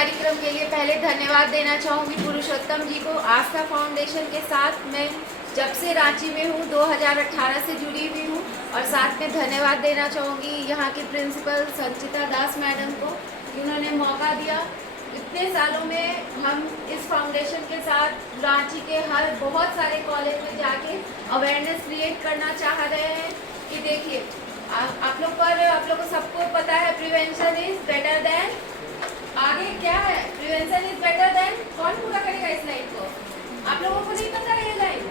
कार्यक्रम के लिए पहले धन्यवाद देना चाहूँगी पुरुषोत्तम जी को। आस्था फाउंडेशन के साथ मैं जब से रांची में हूँ 2018 से जुड़ी हुई हूँ, और साथ में धन्यवाद देना चाहूँगी यहाँ की प्रिंसिपल संचिता दास मैडम को कि उन्होंने मौका दिया। इतने सालों में हम इस फाउंडेशन के साथ रांची के हर बहुत सारे कॉलेज में जाके अवेयरनेस क्रिएट करना चाह रहे हैं कि देखिए आप लोग को सबको पता है प्रिवेंशन इज बेटर देन, आगे क्या है, प्रिवेंशन इज बेटर देन, कौन पूरा करेगा इस लाइन को? आप लोगों को नहीं पता ये line?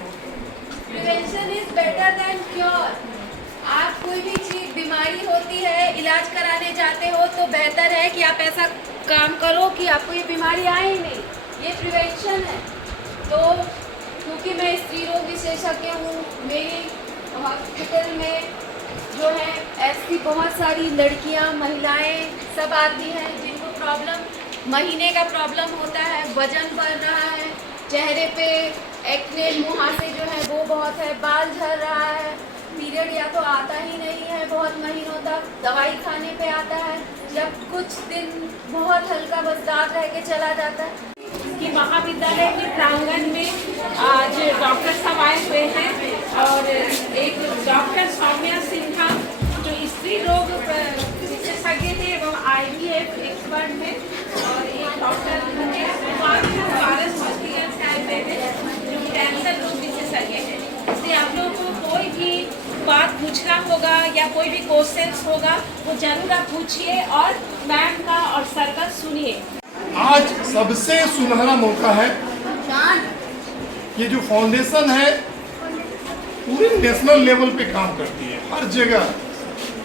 Prevention is better than cure. आप कोई भी चीज बीमारी होती है, इलाज कराने जाते हो तो बेहतर है कि आप ऐसा काम करो कि आपको ये बीमारी आए ही नहीं, ये प्रिवेंशन है। तो क्योंकि मैं स्त्री रोग विशेषज्ञ हूँ, मेरी हॉस्पिटल में जो है ऐसी बहुत सारी लड़कियां, महिलाएं सब आती हैं जिनको प्रॉब्लम, महीने का प्रॉब्लम होता है, वजन बढ़ रहा है, चेहरे पे एक्ने, मुहासे जो है वो बहुत है, बाल झड़ रहा है, पीरियड या तो आता ही नहीं है बहुत महीनों तक, दवाई खाने पे आता है, जब कुछ दिन बहुत हल्का बस दाग रह के चला जाता है। कि महाविद्यालय के प्रांगण में आज डॉक्टर साहब आए हुए हैं और एक डॉक्टर सौम्या सिन्हा जो स्त्री रोग विशेषज्ञ थे एवं IVF एक्सपर्ट हैं, और एक डॉक्टर पारस हॉस्पिटल से आए हुए हैं जो कैंसर रोग विशेषज्ञ हैं। इसलिए आप लोगों को कोई भी बात पूछना होगा या कोई भी क्वेश्चंस होगा वो जरूर आप पूछिए और मैम का और सर का सुनिए। आज सबसे सुनहरा मौका है। ये जो फाउंडेशन है पूरे नेशनल लेवल पे काम करती है, हर जगह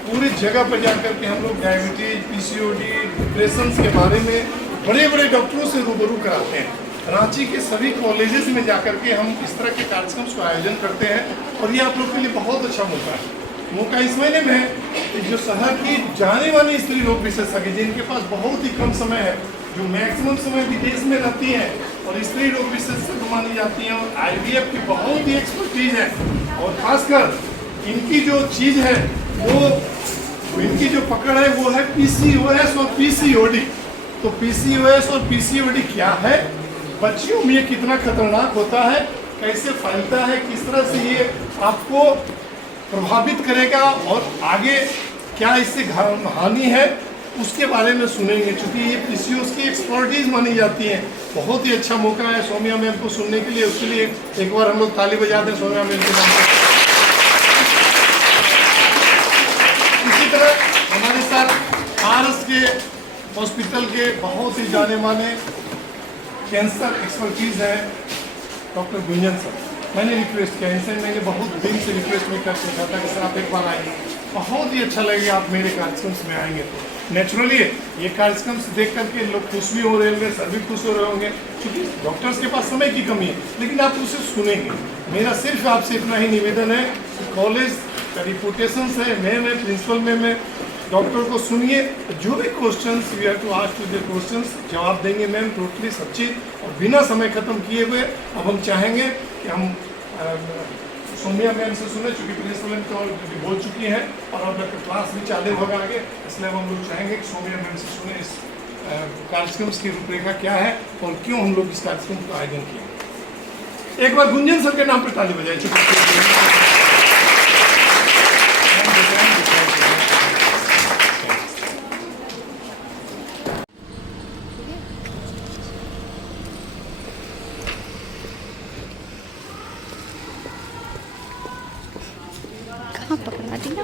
पूरी जगह पर जाकर के हम लोग डायबिटीज, PCOD, डिप्रेशन के बारे में बड़े बड़े डॉक्टरों से रूबरू कराते हैं। रांची के सभी कॉलेजेस में जाकर के हम इस तरह के कार्यक्रम का आयोजन करते हैं और ये आप लोग के लिए बहुत अच्छा मौका है। मौका इस महीने में है कि जो शहर की जाने वाली स्त्री रोग विशेषज्ञ जिनके पास बहुत ही कम समय है, जो मैक्सिमम समय विदेश में रहती हैं और स्त्री रोग विशेषज्ञ मानी जाती हैं और IVF की बहुत ही एक्सपर्टीज है, और खासकर इनकी जो चीज़ है वो इनकी जो पकड़ है वो है PCOS और PCOD। तो PCOS और PCOD क्या है, बच्चियों में ये कितना खतरनाक होता है, कैसे फैलता है, किस तरह से ये आपको प्रभावित करेगा और आगे क्या इससे हानि है, उसके बारे में सुनेंगे। चूँकि ये PCOS की एक्सपर्टीज मानी जाती है, बहुत ही अच्छा मौका है सौम्या मैम को सुनने के लिए। उसके लिए एक बार हम लोग ताली बजा दें सौम्या मैम के नाम पर। इसी तरह हमारे साथ आरएस के हॉस्पिटल के बहुत ही जाने माने कैंसर एक्सपर्टीज है डॉक्टर गुंजन सर। मैंने रिक्वेस्ट किया इनसे, मैंने बहुत दिन से रिक्वेस्ट में कर रखा था कि सर आप एक बार आइए, बहुत ही अच्छा लगेगा आप मेरे कार्यक्रम में आएंगे। तो नेचुरली ये कार्यक्रम देख करके लोग खुश भी हो रहे होंगे, सर भी खुश हो रहे होंगे, क्योंकि डॉक्टर्स के पास समय की कमी है, लेकिन आप उसे सुनेंगे। मेरा सिर्फ आपसे इतना ही निवेदन है कि कॉलेज का रिपोर्टेशन है, मैं प्रिंसिपल में डॉक्टर को सुनिए, जो भी questions you have to ask to the questions जवाब देंगे मैम टोटली सच्ची और बिना समय खत्म किए हुए। अब हम चाहेंगे कि हम सौम्या मैम से सुने, चूँकि प्रिंसिपल तो ऑलरेडी बोल चुकी हैं और अब क्लास भी चालू होगा आगे, इसलिए हम लोग चाहेंगे कि सौम्या मैम से सुने इस कार्यक्रम की रूपरेखा क्या है और क्यों हम लोग इस कार्यक्रम का आयोजन किए। एक बार गुंजन सर के नाम पर ताली बजाए। चूँकि पकड़ा दी ना।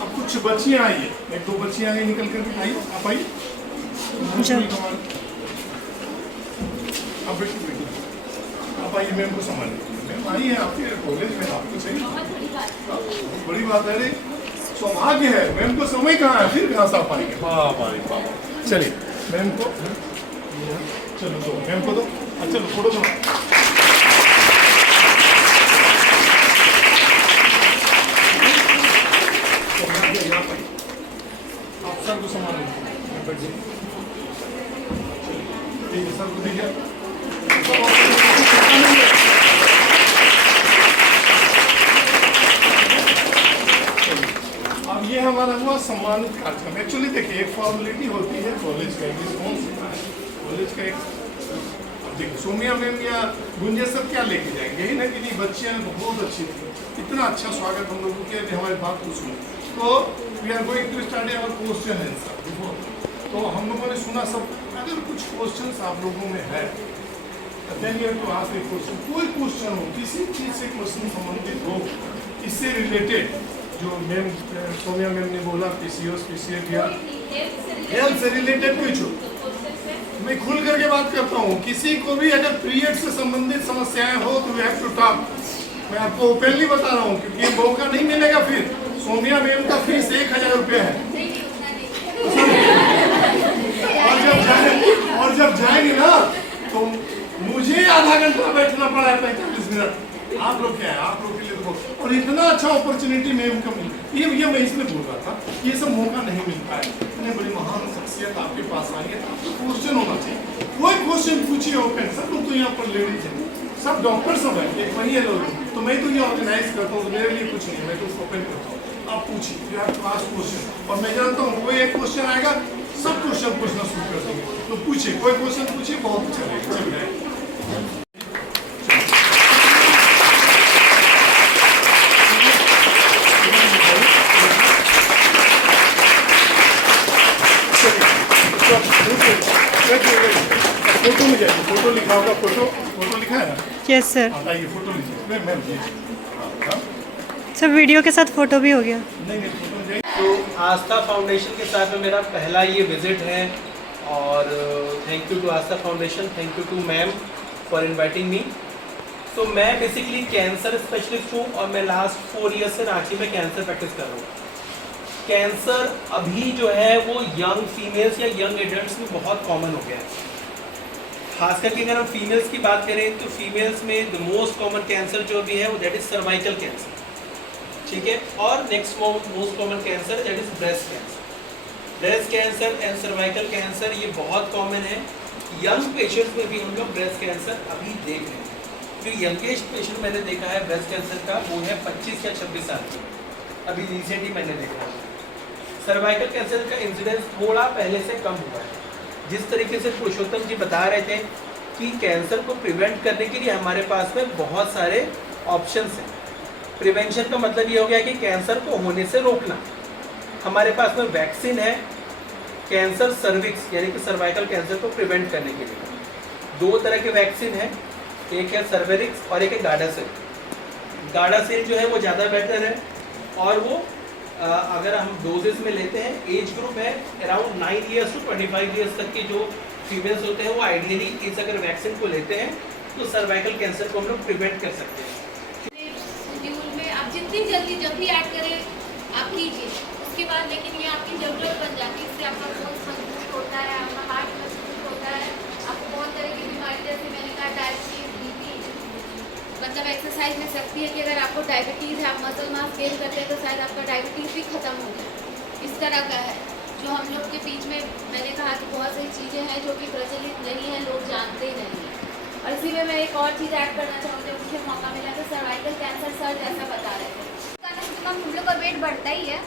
अब कुछ बच्चियां आई है, एक दो बच्चियां आगे निकल कर आइए, आप आइए। अब बेटी आप आइए, मैम को संभालिए। मैम आई है आपके कॉलेज में, आपको चाहिए बड़ी बात है रे, सौभाग्य है। मैम को समय कहाँ है, फिर कहाँ से आप आएंगे। वाह वाह वाह। चलिए मैम को, चलो दो मैम को दो, चलो फोटो दो। आप सर को संभालिए, सर को सम्मानित कार्यक्रम। एक्चुअली देखिए, एक फॉर्मेलिटी होती है कॉलेज का, कॉलेज का एक, अब देखिए सोमिया मैम या गुंजे सब क्या लेके जाएंगे, यही ना कि नहीं बच्चियाँ बहुत अच्छी थी, इतना अच्छा स्वागत हम लोग को किया कि हमारी बात को सुने। तो we are going to start our question answer before. तो हम लोगों ने सुना सब, अगर कुछ क्वेश्चंस आप लोगों में है then you have to ask a question. कोई क्वेश्चन हो, किसी चीज़ से क्वेश्चन संबंधित हो, इससे रिलेटेड जो मैम सोमिया मैम ने बोला पीसीओएस पीसीएफ या हेल्थ से रिलेटेड कुछ हो, मैं खुल करके बात करता हूँ। किसी को भी अगर पीरियड से संबंधित समस्याएं हो तो वी हैव टू टॉक। मैं आपको ओपनली बता रहा हूँ क्योंकि ये मौका नहीं मिलेगा फिर। सोमिया मैम का फीस 1000 रुपया है और जब जाएंगे ना तो मुझे आधा घंटा बैठना पड़ा है, 45 मिनट। आप लोग क्या है, आप लोग के लिए तो और इतना अच्छा अपॉर्चुनिटी मैम का मिली। ये मैं इसलिए बोल रहा था, ये सब मौका नहीं मिलता है। इतने बड़ी महान शख्सियत आपके पास आई है तो आपको क्वेश्चन होना चाहिए। कोई क्वेश्चन पूछिए ओपन। सब लोग तो यहाँ पर लेडीज हैं, सब डॉक्टर सब है, एक वही लोग। तो मैं तो ये ऑर्गेनाइज करता हूँ, तो मेरे लिए कुछ नहीं, मैं तो उसको ओपन करता हूँ। आप पूछिए, you have to ask question. और मैं जानता हूँ कोई एक क्वेश्चन आएगा, सब क्वेश्चन पूछना शुरू कर देंगे। तो पूछिए, कोई क्वेश्चन पूछिए, बहुत अच्छा लगेगा। चलिए फोटो में जाइए, फोटो लिखा होगा, फोटो लिखा है ना? Yes sir. आइए फोटो लीजिए। मैम सर वीडियो के साथ फोटो भी हो गया। नहीं फोटो जाइए। तो आस्था फाउंडेशन के साथ में मेरा पहला ये विज़िट है और thank you to Aastha foundation, thank you to ma'am for inviting me. तो मैं बेसिकली कैंसर स्पेशलिस्ट हूँ और मैं लास्ट 4 ईयर्स से रांची में कैंसर प्रैक्टिस कर रहा हूँ। कैंसर अभी जो है वो यंग फीमेल्स या यंग एडल्ट्स में बहुत कॉमन हो गया है। खास करके अगर हम फीमेल्स की बात करें तो फीमेल्स में द मोस्ट कॉमन कैंसर जो भी है वो दैट इज सर्वाइकल कैंसर, ठीक है। और next most common cancer that is breast cancer. Breast cancer and cervical cancer ये बहुत कॉमन है। यंग पेशेंट्स में भी हम लोग ब्रेस्ट कैंसर अभी देख रहे हैं। जो यंगेस्ट पेशेंट मैंने देखा है ब्रेस्ट कैंसर का वो है 25 या 26 साल की, अभी रिसेंटली मैंने देखा है। सर्वाइकल कैंसर का इंसिडेंस थोड़ा पहले से कम हुआ है। जिस तरीके से पुरुषोत्तम जी बता रहे थे कि कैंसर को प्रिवेंट करने के लिए हमारे पास में बहुत सारे ऑप्शंस हैं। प्रिवेंशन का मतलब ये हो गया कि कैंसर को होने से रोकना। हमारे पास में वैक्सीन है कैंसर सर्विक्स यानी कि सर्वाइकल कैंसर को प्रिवेंट करने के लिए। 2 तरह के वैक्सीन है, एक है सर्वेरिक्स और एक है गार्डासिल। गार्डासिल जो है वो ज़्यादा बेटर है और वो अगर हम डोजेस में लेते हैं, एज ग्रुप है अराउंड 9 ईयर्स टू 25 ईयर्स तक के जो फीमेल्स होते हैं वो आइडियली इस अगर वैक्सीन को लेते हैं तो सर्वाइकल कैंसर को हम लोग प्रिवेंट कर सकते हैं। शेड्यूल में आप जितनी जल्दी जब भी ऐड करें आप कीजिए, उसके बाद लेकिन ये आपकी ज़रूरत बन जाती है। इससे आपका बोन्स मजबूत होता है, आपका हार्ट मजबूत होता है, आपको बहुत तरह की बीमारी जैसे मैंने कहा डायबिटीज़, बीपी, मतलब एक्सरसाइज में सकती है कि अगर आपको डायबिटीज़ है, आप मसल मास गेन करते हैं तो शायद आपका डायबिटीज़ भी ख़त्म हो जाए। इस तरह का है जो हम लोग के बीच में मैंने कहा कि बहुत सारी चीज़ें हैं जो कि प्रचलित नहीं है, लोग जानते नहीं हैं। और इसी में मैं एक और चीज़ ऐड करना चाहूँगी, मुझे मौका मिला तो सर्वाइकल कैंसर सर जैसा बता रहे थे कम से कम हम लोग का वेट बढ़ता ही है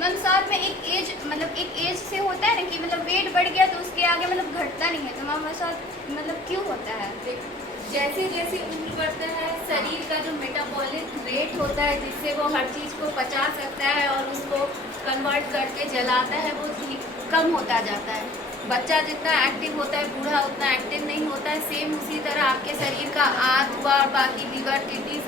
मैम। साथ में एक एज मतलब एक एज से होता है ना कि मतलब वेट बढ़ गया तो उसके आगे मतलब घटता नहीं है, तो मैम ऐसा मतलब क्यों होता है? जैसे जैसे उम्र बढ़ता है शरीर का जो मेटाबॉलिक रेट होता है जिससे वो हर चीज़ को पचा सकता है और उसको कन्वर्ट करके जलाता है वो कम होता जाता है। बच्चा जितना एक्टिव होता है बूढ़ा उतना एक्टिव नहीं होता है। सेम उसी तरह आपके शरीर का आँख हुआ और बाकी लीवर किडनी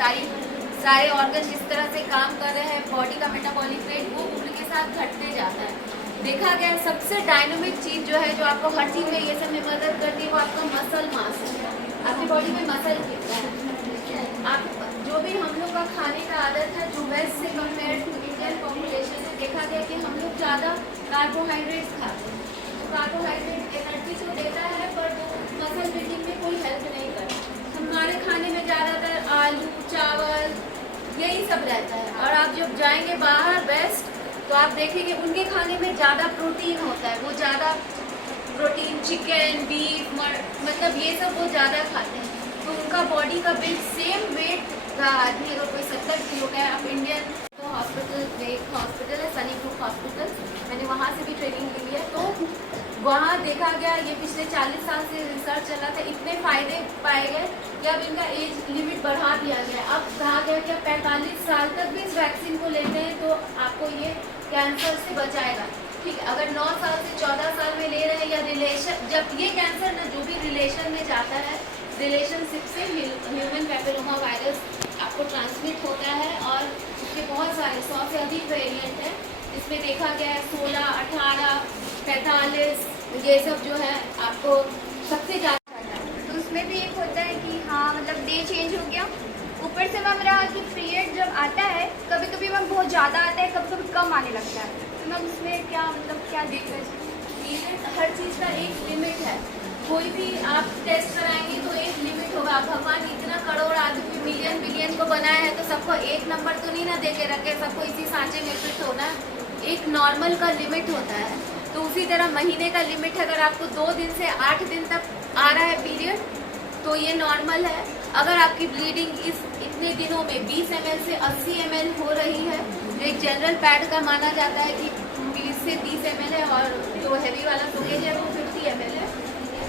सारे ऑर्गन जिस तरह से काम कर रहे हैं, बॉडी का मेटाबॉलिक रेट वो उम्र के साथ घटते जाता है। देखा गया सबसे डायनामिक चीज़ जो है जो आपको हर चीज़ में ये सब में मदद करती है वो आपका मसल मास है। आपकी बॉडी में मसल कितना है, आप जो भी हम लोग का खाने का आदत है जो वेस्ट से कंपेयर टू इंडियन पॉपुलेशन है, देखा गया कि हम लोग ज़्यादा कार्बोहाइड्रेट्स खाते हैं। तो कार्बोहाइड्रेट एनर्जी तो देता है पर वो मसल बिल्डिंग में कोई हेल्प नहीं करता। हमारे खाने में ज़्यादातर आलू चावल यही सब रहता है और आप जब जाएंगे बाहर वेस्ट तो आप देखेंगे उनके खाने में ज़्यादा प्रोटीन होता है, वो ज़्यादा प्रोटीन चिकन बीफ मतलब ये सब वो ज़्यादा खाते हैं। तो उनका बॉडी का बिल्ड सेम वेट का आदमी अगर कोई 70 किलो का है, आप इंडियन तो हॉस्पिटल में एक हॉस्पिटल है सनी ग्रुप हॉस्पिटल, मैंने वहाँ से भी ट्रेनिंग ली है। तो वहाँ देखा गया, ये पिछले 40 साल से रिसर्च चल रहा था, इतने फ़ायदे पाए गए कि अब इनका एज लिमिट बढ़ा दिया गया। अब कहा गया कि अब 45 साल तक भी इस वैक्सीन को लेते हैं तो आपको ये कैंसर से बचाएगा। ठीक है, अगर 9 साल से 14 साल में ले रहे हैं या रिलेशन, जब ये कैंसर ना जो भी रिलेशन में जाता है, रिलेशनशिप से ह्यूमन पैपिलोमा वायरस आपको ट्रांसमिट होता है और उसके बहुत सारे 100 से अधिक वेरिएंट हैं। इसमें देखा गया है 16, 18, 45 ये सब जो है आपको सबसे ज़्यादा। तो उसमें भी एक होता है कि हाँ मतलब डे चेंज हो गया। ऊपर से मैम रहा कि पीरियड जब आता है कभी कभी मैम बहुत ज़्यादा आता है, कभी कभी कम आने लगता है। तो मैम उसमें क्या मतलब क्या दिक्कत है? पीरियड हर चीज़ का एक लिमिट है। कोई भी आप टेस्ट कराएंगे तो एक लिमिट होगा। भगवान इतना करोड़ आदमी मिलियन बिलियन को बनाया है तो सबको एक नंबर तो नहीं ना दे के रखे, सबको इसी सांचे में फिट होना। एक नॉर्मल का लिमिट होता है, तो उसी तरह महीने का लिमिट है। अगर आपको 2 दिन से 8 दिन तक आ रहा है पीरियड तो ये नॉर्मल है। अगर आपकी ब्लीडिंग इस इतने दिनों में 20 ml से 80 ml हो रही है, जो एक जनरल पैड का माना जाता है कि 20 से 30 ml है और जो हैवी वाला सोगेज है वो 50 ml है।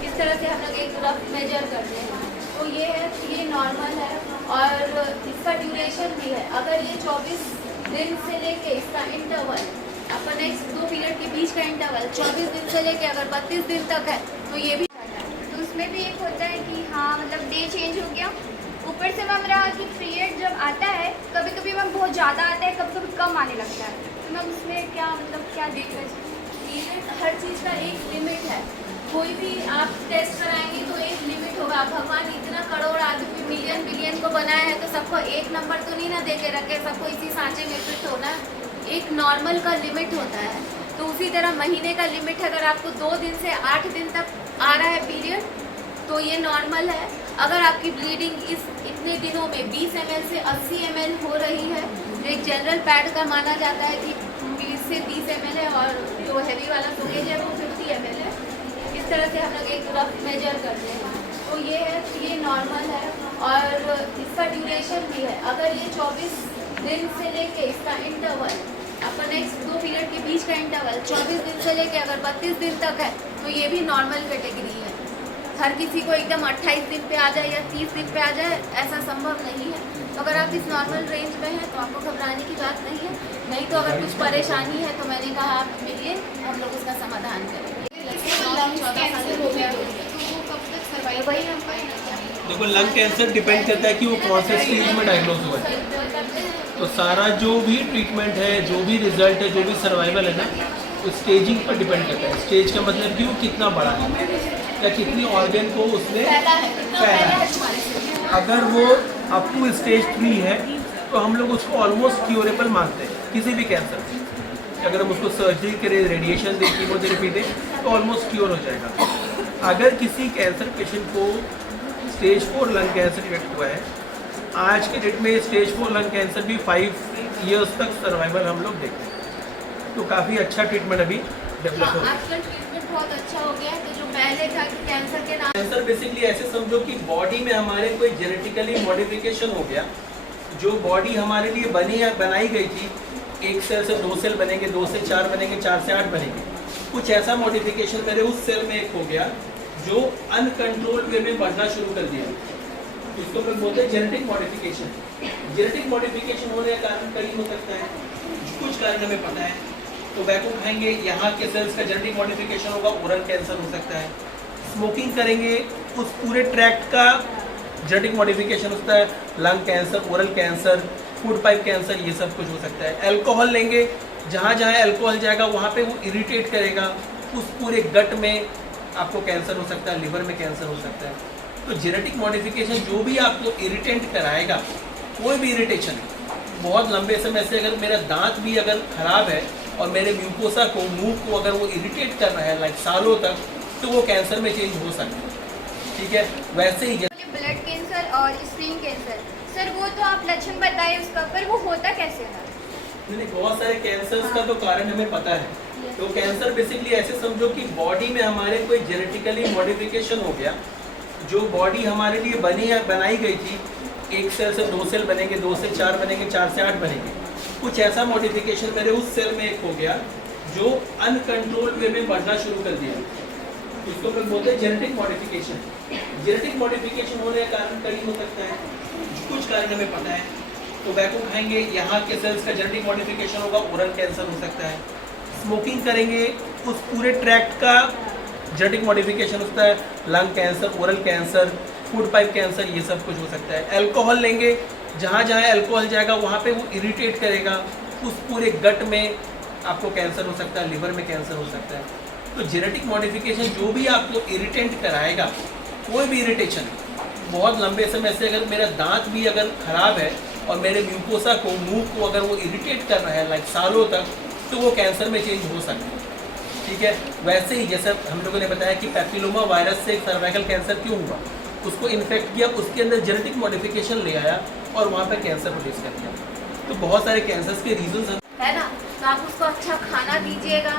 इस तरह से हम लोग एक रफ मेजर करते हैं। तो ये है, ये नॉर्मल है और इसका ड्यूरेशन भी है। अगर ये 24 दिन से लेके इसका इंटरवल, आपका नेक्स्ट 2 पीरियड के बीच का इंटरवल 24 दिन से लेके अगर 32 दिन तक है तो ये भी। तो उसमें भी एक होता है कि हाँ मतलब डे चेंज हो गया। ऊपर से मैम रहा कि पीरियड जब आता है कभी कभी मैम बहुत ज़्यादा आता है, कभी कभी कम आने लगता है। तो मैम उसमें क्या मतलब क्या दिक्कत है? पीरियड हर चीज़ का एक लिमिट है। कोई भी आप टेस्ट कराएंगे तो एक लिमिट होगा। भगवान इतना करोड़ आदमी मिलियन बिलियन को बनाया है तो सबको एक नंबर तो नहीं ना दे के रखे, सबको इसी सांचे में फिट होना। एक नॉर्मल का लिमिट होता है, तो उसी तरह महीने का लिमिट है। अगर आपको 2 दिन से 8 दिन तक आ रहा है पीरियड तो ये नॉर्मल है। अगर आपकी ब्लीडिंग इस इतने दिनों में 20 ml से 80 ml हो रही है, जो एक जनरल पैड का माना जाता है कि 20 से 30 ml है और जो हैवी वाला सोगेज है वो 50 ml है। इस तरह से हम लोग एक रफ मेजर करते हैं। तो ये है, ये नॉर्मल है और इसका ड्यूरेशन भी है। अगर ये 24 दिन से लेके इसका इंटरवल, आपका नेक्स्ट 2 पीरियड के बीच का इंटरवल 24 दिन से लेके अगर 32 दिन तक है तो ये भी नॉर्मल कैटेगरी है। हर किसी को एकदम 28 दिन पे आ जाए या 30 दिन पे आ जाए ऐसा संभव नहीं है। तो अगर आप इस नॉर्मल रेंज में हैं तो आपको घबराने की बात नहीं है। नहीं तो अगर कुछ परेशानी है तो मैंने कहा आप मिलिए, हम लोग उसका समाधान करेंगे। देखो लंग कैंसर डिपेंड करता है कि वो कौन से स्टेज में डायग्नोज हुआ है। तो सारा जो भी ट्रीटमेंट है, जो भी रिजल्ट है, जो भी सर्वाइवल है ना, वो स्टेजिंग पर डिपेंड करता है। स्टेज का मतलब कि वो कितना बड़ा है या कितनी ऑर्गन को उसने फैला है। अगर वो अप टू स्टेज 3 है तो हम लोग उसको ऑलमोस्ट क्योरेबल मानते हैं किसी भी कैंसर से। अगर हम उसको सर्जरी करें, रेडिएशन दें, कीमोथेरेपी दें तो ऑलमोस्ट क्योर हो जाएगा। अगर किसी कैंसर पेशेंट को स्टेज 4 लंग कैंसर इफेक्ट हुआ है, आज के डेट में स्टेज 4 लंग कैंसर भी 5 इयर्स तक सर्वाइवल हम लोग देखते हैं। तो काफ़ी अच्छा ट्रीटमेंट अभी डेवलप हो गया। आजकल ट्रीटमेंट बहुत अच्छा हो गया है। तो जो पहले था कि कैंसर के नाम, कैंसर बेसिकली ऐसे समझो कि बॉडी में हमारे कोई जेनेटिकली मॉडिफिकेशन हो गया। जो बॉडी हमारे लिए बनाई गई थी, 1 सेल से 2 सेल बनेंगे, 2 से 4 बनेंगे, 4 से 8 बनेंगे। कुछ ऐसा मॉडिफिकेशन मेरे उस सेल में एक हो गया जो अनकंट्रोल्ड वे में बढ़ना शुरू कर दिया। इसको मैं बोलते हैं जेनेटिक मॉडिफिकेशन। जेनेटिक मॉडिफिकेशन होने का कारण कई हो सकता है, कुछ कारण हमें पता है। तो वैक्यूम खाएंगे, यहाँ के सेल्स का जेनेटिक मॉडिफिकेशन होगा, ओरल कैंसर हो सकता है। स्मोकिंग करेंगे, उस पूरे ट्रैक्ट का जेनेटिक मॉडिफिकेशन होता है, lung cancer, oral cancer, food pipe cancer, ये सब कुछ हो सकता है। अल्कोहल लेंगे, जहाँ जहाँ अल्कोहल जाएगा वहाँ पे वो इरिटेट करेगा, उस पूरे गट में आपको कैंसर हो सकता है, लिवर में कैंसर हो सकता है। तो जेनेटिक मॉडिफिकेशन जो भी आपको इरिटेंट कराएगा, कोई भी इरिटेशन, बहुत लंबे समय से अगर मेरा दांत भी अगर खराब है और मेरे म्यूकोसा को, मुंह को अगर वो इरिटेट कर रहा है लाइक सालों तक, तो वो कैंसर में चेंज हो सकता है। ठीक है, वैसे ही ब्लड कैंसर और स्क्रीन कैंसर, सर वो तो आप लक्षण बताए उसका, पर वो होता कैसे है? नहीं, बहुत सारे कैंसर्स का तो कारण हमें पता है। तो कैंसर बेसिकली ऐसे समझो कि बॉडी में हमारे कोई जेनेटिकली मॉडिफिकेशन हो गया। जो बॉडी हमारे लिए बनाई गई थी, 1 सेल से 2 सेल बनेंगे, 2 से 4 बनेंगे, 4 से 8 बनेंगे। कुछ ऐसा मॉडिफिकेशन मेरे उस सेल में एक हो गया जो अनकंट्रोल वे में बढ़ना शुरू कर दिया। इसको हम लोग बोलते हैं जेनेटिक मॉडिफिकेशन। जेनेटिक मॉडिफिकेशन होने का कारण कई हो सकता है, कुछ कारण हमें पता है। टोबैको खाएंगे, यहाँ के सेल्स का जेनेटिक मॉडिफिकेशन होगा, ओरल कैंसर हो सकता है। स्मोकिंग करेंगे, उस पूरे ट्रैक्ट का जेनेटिक मॉडिफिकेशन होता है, lung cancer, oral cancer, food pipe cancer, ये सब कुछ हो सकता है। अल्कोहल लेंगे, जहाँ जहाँ अल्कोहल जाएगा वहाँ पे वो इरिटेट करेगा, उस पूरे गट में आपको कैंसर हो सकता है, लिवर में कैंसर हो सकता है। तो जेनेटिक मॉडिफिकेशन जो भी आपको इरिटेंट कराएगा, कोई भी इरिटेशन, बहुत लंबे समय से अगर मेरा दांत भी अगर खराब है और मेरे म्यूकोसा को, मुंह को अगर वो इरिटेट कर रहा है लाइक सालों तक, तो वो कैंसर में चेंज हो सकता है। ठीक है, वैसे ही जैसे हम लोगों ने बताया कि पैपिलोमा वायरस से सर्वाइकल कैंसर क्यों हुआ, उसको इन्फेक्ट किया, उसके अंदर जेनेटिक मॉडिफिकेशन ले आया और वहाँ पर कैंसर प्रोड्यूस कर दिया। तो बहुत सारे कैंसर्स के रीजन है ना। तो आप उसको अच्छा खाना दीजिएगा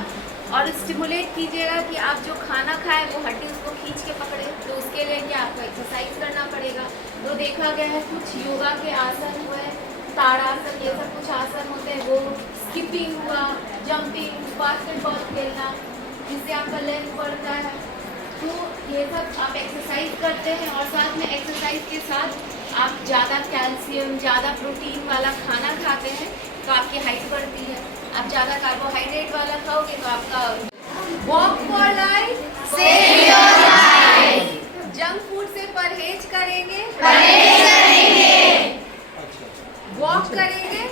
और स्टिमुलेट कीजिएगा कि आप जो खाना खाए वो हड्डी उसको खींच के पकड़े। तो उसके लिए क्या आपको एक्सरसाइज करना पड़ेगा। तो देखा गया है कुछ योगा के आसन हुए, ताड़ासन, ये सब कुछ आसन होते हैं, वो स्किपिंग हुआ, जंपिंग, बास्केटबॉल खेलना, जिससे आपका लेंथ बढ़ता है। तो ये सब आप एक्सरसाइज करते हैं और साथ में एक्सरसाइज के साथ आप ज़्यादा कैल्शियम, ज़्यादा प्रोटीन वाला खाना खाते हैं तो आपकी हाइट बढ़ती है। आप ज़्यादा कार्बोहाइड्रेट वाला खाओगे तो आपका walk for life, save your life. Junk food से परहेज करेंगे, वॉक करेंगे।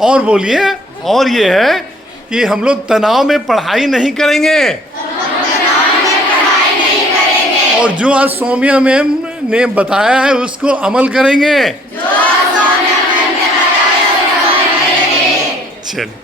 और बोलिए, और ये है कि हम लोग तनाव में पढ़ाई नहीं करेंगे। और जो आज सौम्या मैम ने बताया है उसको अमल करेंगे। चलिए।